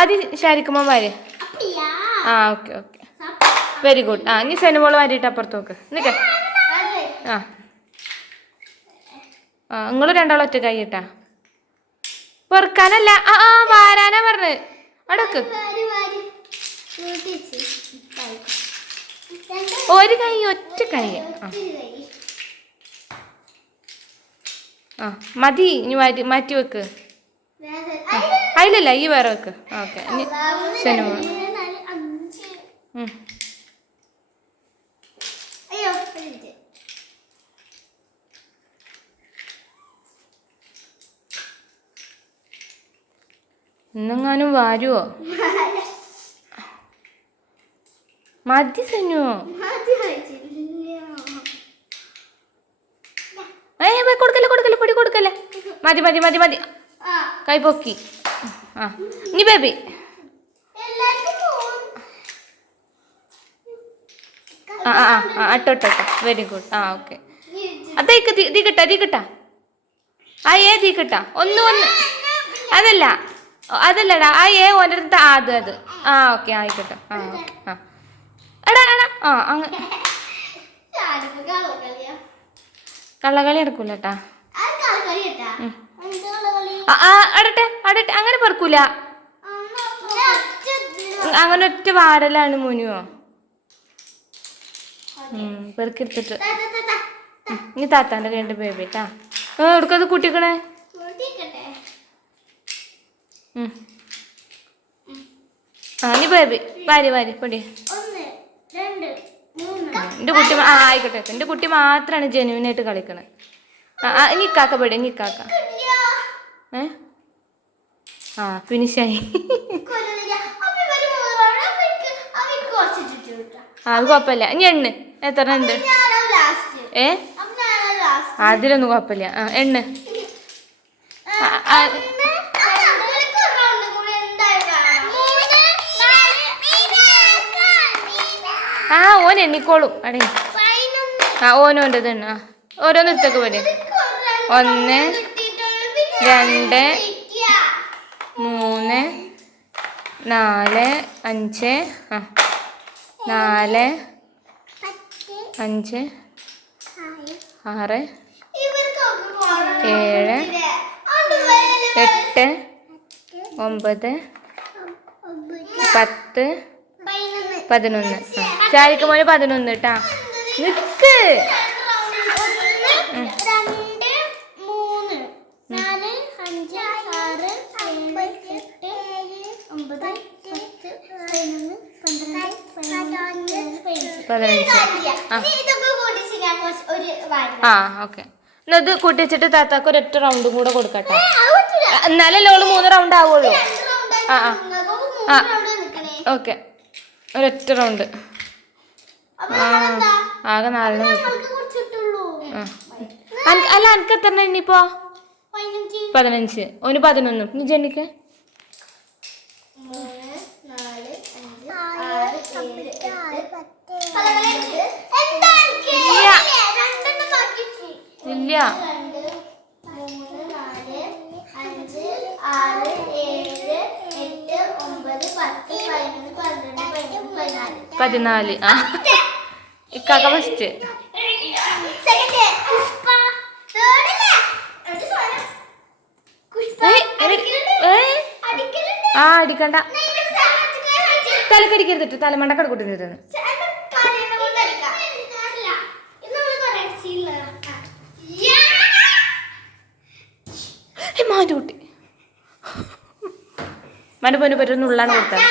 ആദ്യം ശാരിക്കുമ്പോൾ വാര്. ആ okay okay very good. ആ ഇനി സെനുമോൾ വാരിയിട്ട് അപ്പുറത്ത് നോക്ക് നിൽക്കേ. ആ ആ നിങ്ങൾ രണ്ടാളും ഒറ്റ കൈയിട്ടാ പെറുക്കാനല്ല. ആ ആ വാരാനാ പറഞ്ഞത്. അടക്ക് ഒരു കൈ ഒറ്റ കൈ. ആ മതി ഇനി മാറ്റി വെക്ക്. അതിലല്ല ഈ വേറെ വെക്ക്. ഓക്കെ ഇനി സെനുമോൾ. ഇന്നെങ്ങാനും വാരുവോ? മതി സെനുവോ? കൊടുക്കല്ലേ കൊടുക്കല്ലേ പൊടി കൊടുക്കല്ലേ. മതി മതി മതി മതി കൈ പൊക്കി. ആ ഇനി ബേബി ആ ആ ആ അട്ടോട്ടോ വെരി ഗുഡ്. ആ ഓക്കെ അതേക്ക് തീ കിട്ടാ ആ തീ കിട്ടാ ഒന്ന് അതല്ല അതല്ലടാ ആ ഓൻ്റെ അടുത്ത് അത് ആ ഓക്കെ ആയിക്കോട്ടെ. ആ ഓക്കെ ആ എടാ എടാ ആ അങ്ങനെ കള്ളകളി എടുക്കൂലട്ടാ. അടട്ടെ അടട്ടെ അങ്ങനെ പെറുക്കൂല. അങ്ങനെ ഒറ്റ വാരലാണ് മുനുവോ. പെറുക്കെടുത്തിട്ട് ഇനി താത്താൻ്റെ രണ്ട് ബേബിട്ടാ. എടുക്കത് കൂട്ടിക്കണേ. ആ നീ ബേബി വാരി പൊടി. എൻ്റെ കുട്ടി ആ ആയിക്കോട്ടെ. എൻ്റെ കുട്ടി മാത്രമാണ് ജെന്യൂനായിട്ട് കളിക്കണത്. ആ ഇനി ഇക്കാക്ക പെടി ഇനി ഇക്കാക്ക. ആ ഫിനിഷായി. ആ അത് കുഴപ്പമില്ല. ഇനി എണ്ണ് എത്ര ഉണ്ട്? അതിലൊന്നും കുഴപ്പമില്ല. ആ എണ്ണ്. ആ ഓൻ എണ്ണിക്കോളും അടേ. ആ ഓനോൻ്റെ തന്നെ. ആ ഓരോന്ന് എടുത്തൊക്കെ വരും. 1 2 3 4 5 ആ 4 5 6 7 8 9 10 11. ചാരിക്കുമ്പോൾ 11 കേട്ടാ. നിക്ക് ആ ഓക്കെ ഇത് കൂട്ടി വെച്ചിട്ട് താത്താക്ക് ഒരൊറ്റ റൗണ്ടും കൂടെ കൊടുക്കട്ടെ. എന്നാലല്ലേ ഓള് 3 റൗണ്ട് ആവുള്ളൂ. ആ ആ ഓക്കെ ഒരൊറ്റ റൗണ്ട്. ആകെ 4 അല്ല എനിക്ക് എത്ര ഇനിയിപ്പോ 15. ഓന് 11. ഇനി ജെന്നിക്ക് ഇല്ല. 14. ആ ഇക്കാക്ക ഫസ്റ്റ്. ആ അടിക്കണ്ട. തലക്കരിക്കരുതിട്ട് തലമണ്ടക്കട കൂട്ടിരുന്നു. മാൻ്റെ കുട്ടി മൻ്റെ പൊന്നു പറ്റുന്ന ഉള്ളാണ് കൊടുത്തത്.